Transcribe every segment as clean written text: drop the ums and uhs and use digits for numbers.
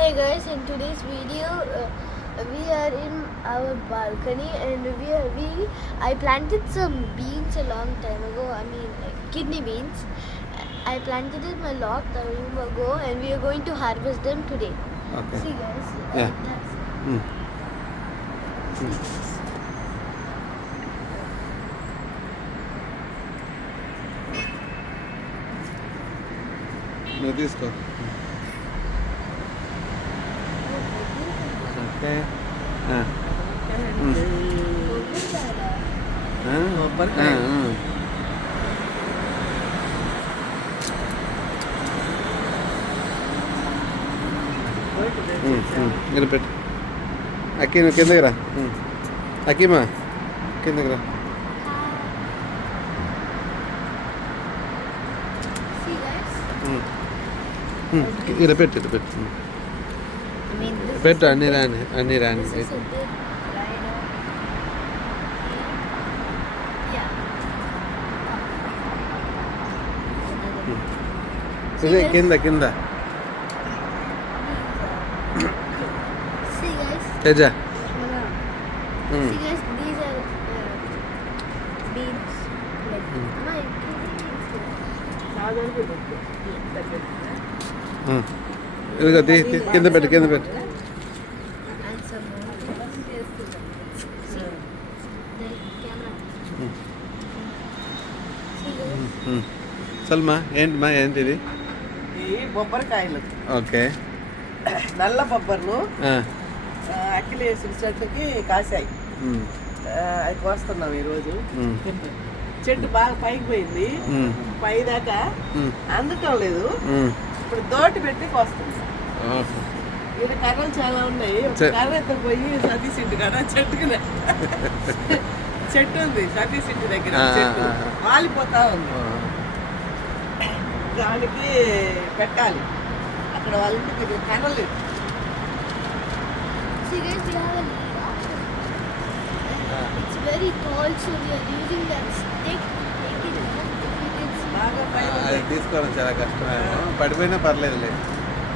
Hey guys, in today's video, we are in our balcony and I planted some beans a long time ago. I mean, kidney beans. I planted in my lot a room ago, and we are going to harvest them today. Okay. See guys. Yeah. That's నువ్వు తీసుకో okay ఇక్కడ పెట్టు అక్కి నువ్వు కిందకి రా అక్కిమా కిందకి రా See guys. ఇక్కడ పెట్టు ఇక్కడ పెట్టు I mean, this పెట్టు is అన్ని రాని అన్ని రాని This is a big rider. Yeah. ఇదే కింద కింద See guys. Teja See guys, these are beans. Like, my ఇదిగో కింద పెట్టు కింద పెట్టు and some more. See, the camera. See guys. Salma ఏంటిమా ఏంటిది ఈ బొబ్బరికాయలు ఓకే నల్ల బొబ్బర్లు అక్కిలేసిన చెట్టుకి కాసాయి. అది కోస్తున్నాం ఈరోజు. చెట్టు బాగా పైకి పోయింది, పై దాకా అందటం లేదు. ఇప్పుడు దోటి పెట్టి కోస్తున్నాం. ఇక్కడ కర్రలు చాలా ఉన్నాయి. కర్ర ఎత్తుకు పోయి సతీష్ ఇంటి కాడ చెట్టు ఉంది. సతీష్ ఇంటి దగ్గర చెట్టు వాలిపోతా ఉంది. దానికి పెట్టాలి. అక్కడ వాళ్ళ ఇంటికి కర్రలు. See guys, we have a lot. It's very tall, so we are using that stick to take it up. If you can see. బాగా పైన అది తీసుకోవడం చాలా కష్టమేమో పడిపోయినా పర్లేదులే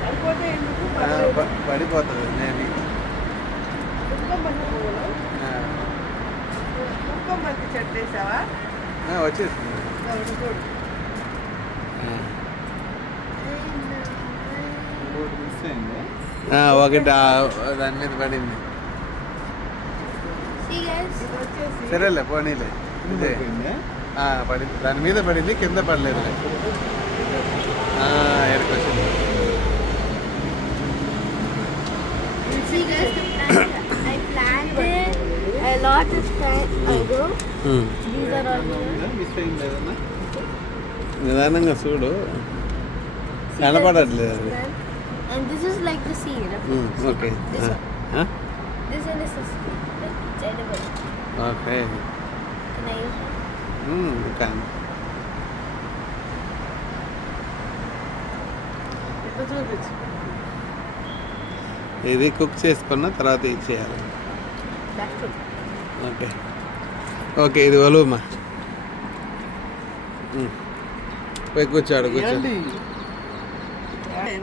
పడిపోతే ఎందుకు పడిపోతుంది నేను కుంకుమంతి పువ్వులు. కుంకుమంతి చెట్టు వేసావా? వచ్చేసింది ఒకటి చూడు. ఒకటి దాని మీద పడింది See guys. ఇది వచ్చేసి సరేలే పోనీలే ఇదే పడింది దాని మీద పడింది కింద పడలేదులే ఎక్కడికొచ్చింది See guys, the plant I planted a lot of time ago. These are all here. నిదానంగా చూడు See, కనపడట్లేదు guys, అది this is them. And this is like the seed. Okay This one is the seed. Like it's edible. Okay Can I use it? కానీ ఇట్లా చూపించు. ఇది cook చేసుకున్న తర్వాత ఇచ్చేయాలి That's it. ఓకే ఓకే ఇది ఒలువమ్మా పోయి కూర్చోడు కూర్చో ఏంటి?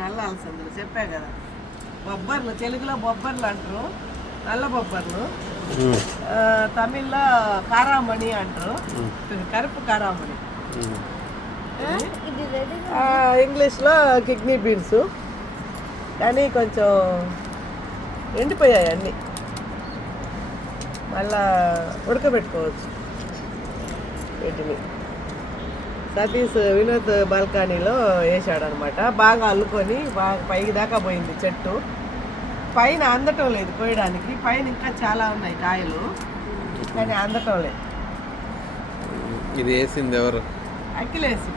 నల్ల అలసందలు చెప్పా కదా. బొబ్బర్లు తెలుగులో బొబ్బర్లు అంటారు, నల్ల బొబ్బర్లు. తమిళ్లో కారామణి అంటారు, కరుపు కారామణి. It is ready. ఇంగ్లీష్లో కిడ్నీ బీన్స్. కానీ కొంచెం ఎండిపోయాయి అన్నీ. మళ్ళా ఉడకబెట్టుకోవచ్చు వీటిని. సతీష్ వినోద్ బాల్కనీలో వేసాడు అనమాట. బాగా అల్లుకొని బాగా పైకి దాకా పోయింది చెట్టు. పైన అందటం లేదు కోయడానికి. పైన ఇంకా చాలా ఉన్నాయి కాయలు, కానీ అందటం లేదు. ఇది వేసింది ఎవరు అఖిలేసి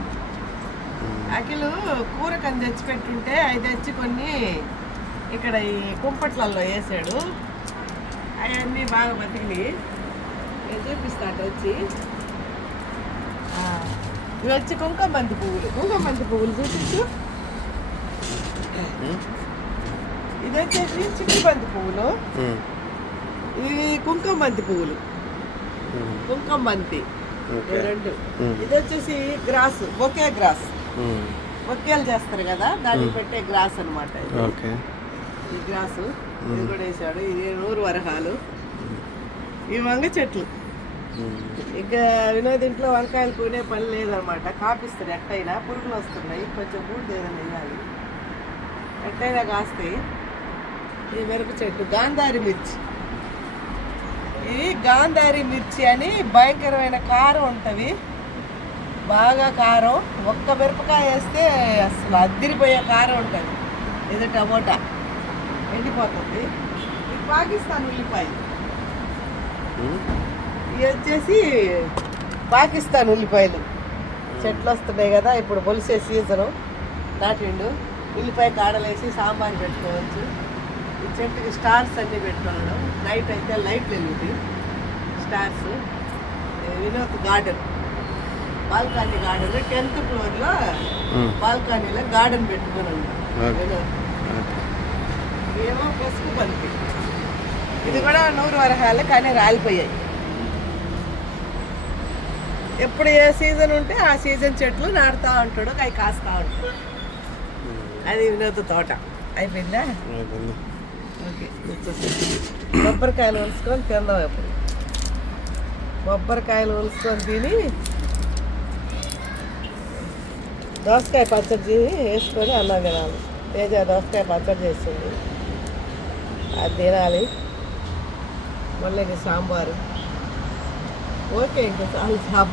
అఖిలు కూరకని తెచ్చిపెట్టుంటే అవి తెచ్చి కొన్ని ఇక్కడ ఈ కుంపట్లలో వేసాడు. అవన్నీ బాగా బతికినాయి. నేను చూపిస్తాట వచ్చి. ఇవి వచ్చి కుంకుమంతి పువ్వులు. కుంకుమంతి పువ్వులు చూపించు. ఇది వచ్చేసి చిక్కుబంతి పువ్వులు. ఇవి కుంకుమంతి పువ్వులు. కుంకుమంతి రెండు. ఇది వచ్చేసి గ్రాస్, బొకే గ్రాస్. బొకేలు చేస్తారు కదా, దానికి పెట్టే గ్రాస్ అనమాట. ఓకే ఈ గ్రాసు ఇది కూడా వేసాడు. ఇది 100 వరహాలు. ఈ వంగ చెట్లు. ఇంకా వినోద్ ఇంట్లో వంకాయలు కొనే పని లేదనమాట. కాపిస్తాడు ఎట్టయినా. పురుగులు వస్తున్నాయి, కొంచెం బూడిద ఏదైనా వేయాలి. ఎట్టయినా కాస్తాయి. ఈ మిరప చెట్టు గాంధారి మిర్చి. ఇవి గాంధారి మిర్చి అని భయంకరమైన కారం ఉంటుంది, బాగా కారం. ఒక్క మిరపకాయ వేస్తే అసలు అద్దిరిపోయే కారం ఉంటుంది. ఇది టమోటా ఎండిపోతుంది. ఇది పాకిస్తాన్ ఉల్లిపాయ. ఇవి వచ్చేసి పాకిస్తాన్ ఉల్లిపాయలు. చెట్లు వస్తున్నాయి కదా, ఇప్పుడు బొలిసే సీజను. నాటిండు ఉల్లిపాయ కాడలేసి సాంబార్ పెట్టుకోవచ్చు. ఈ చెట్టుకి స్టార్స్ అన్నీ పెట్టుకోవడం. నైట్ అయితే లైట్లు వెలుగుతాయి stars. Vinod garden, balcony garden 10th ఫ్లోర్లో బాల్కనీలో గార్డెన్ పెట్టుకుని వినోద్. ఏమో పసుపు పలికి. ఇది కూడా 100 వరహాలు, కానీ రాలిపోయాయి. ఎప్పుడు ఏ సీజన్ ఉంటే ఆ సీజన్ చెట్లు నాటుతూ ఉంటాడు, అవి కాస్తూ ఉంటాడు. అది వినోద్ తోట. అయిపోయిందా? ఓకే. కొబ్బరికాయలు ఒలుసుకొని తిందాం. ఎప్పుడు కొబ్బరికాయలు ఒలుసుకొని తిని దోసకాయ పచ్చడి వేసుకొని అన్నం తినాలి. తేజ దోసకాయ పచ్చడి చేస్తుంది, అది తినాలి. మళ్ళీ సాంబారు. ఓకే, ఇంకా చాలు. షాప్